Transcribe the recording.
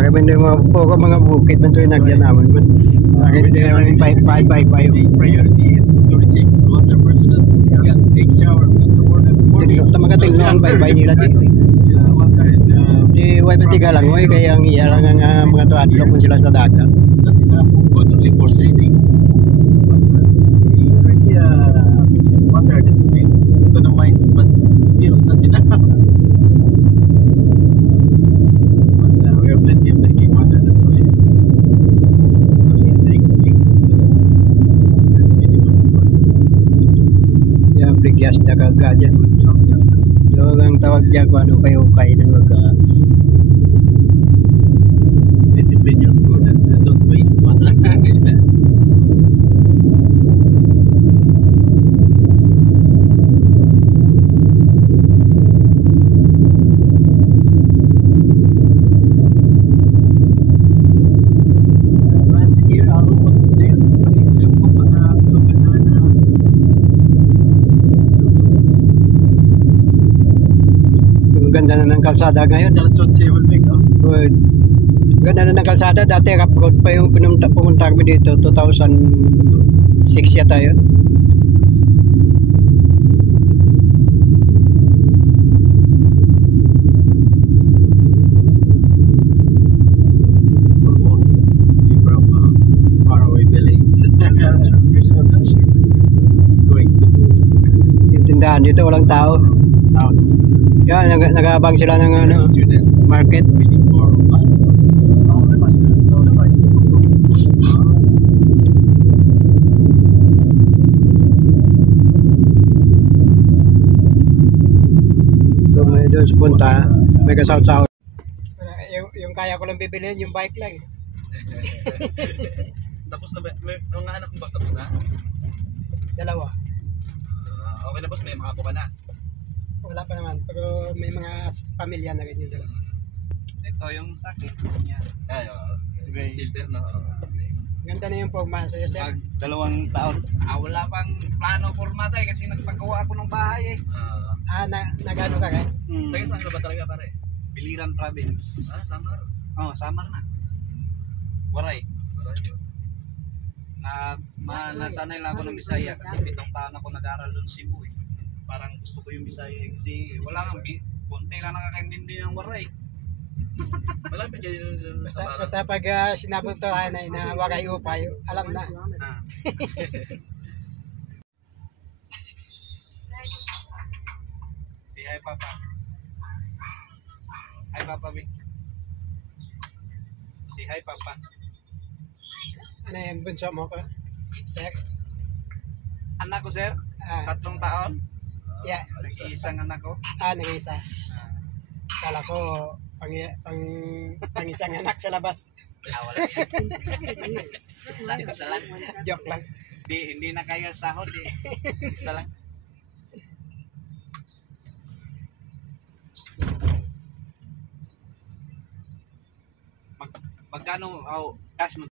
Akin man yung mga bukid man ito yung nagyan naman man. Akin ito yung bye. Priority is to receive water first so that you can take shower because the water Basta magating ang bye nila din. water and Di way matiga lang oy kaya ang iya lang ang mga tuadlok man sila sa dagat. it's not enough but only for 3 days. We already water discipline economize but still not enough. But we have plenty of drinking water, that's why only drink minimum. Ya brigyas dagaga dyan. So ang tawag dyan kung ano kayo kay ng mga Discipline your food and don't waste water. Plants here are almost the same. Yung coconut, yung bananas. Almost the same. ang ganda na ng kalsada ngayon. Dalton si Ulvik, no? Good. Ganda na ng kalsada. Dati rough road pa yung pumunta kami dito. 2006 yata yun. People walking from faraway village. There's no culture going to Yung tindahan dito walang tao. town. Yan, nag-aabang sila ng ano, Students market. waiting for bus. Some of them are students, some of them are just So may doon sa punta, may kasahod-sahod. Yung kaya ko lang bibilhin, yung bike lang. Tapos na ba? Ang anak mo boss tapos na? Dalawa. Okay na boss, may mga apo ka na. Wala pa naman, pero may mga pamilya na rin yung dalawa. Ito yung sakit niya. Ay, still there, no? Ganda na yung forma sa'yo, sir. Pag 2 taon, wala pang plano formata kasi nagpagawa ako ng bahay eh. Nagano ka rin? Taga saan ka ba talaga pare? Biliran Province. Samar. Oh, Samar na. Waray. Nasanay lang ako ng Bisaya kasi 7 taon ako nag-aral doon sa Cebu eh. Parang gusto ko yung Bisaya eh, kasi wala kang konti lang nakakaintindi ng Waray. Malapit kayo sa Basta pag sinabot to na waray upay, alam na. Ah. Si hi Papa. Hi Papa Vic. Si hi Papa. Ano yung bunso mo ko? Sir? Anak ko sir, 3 taon. Yeah. Isang anak ko. Nag-isa. Kala ko pang isang anak sa labas. Wala yan. Isa lang. Joke lang. Hindi na kaya sahod eh. Isa lang. Magkano cash mo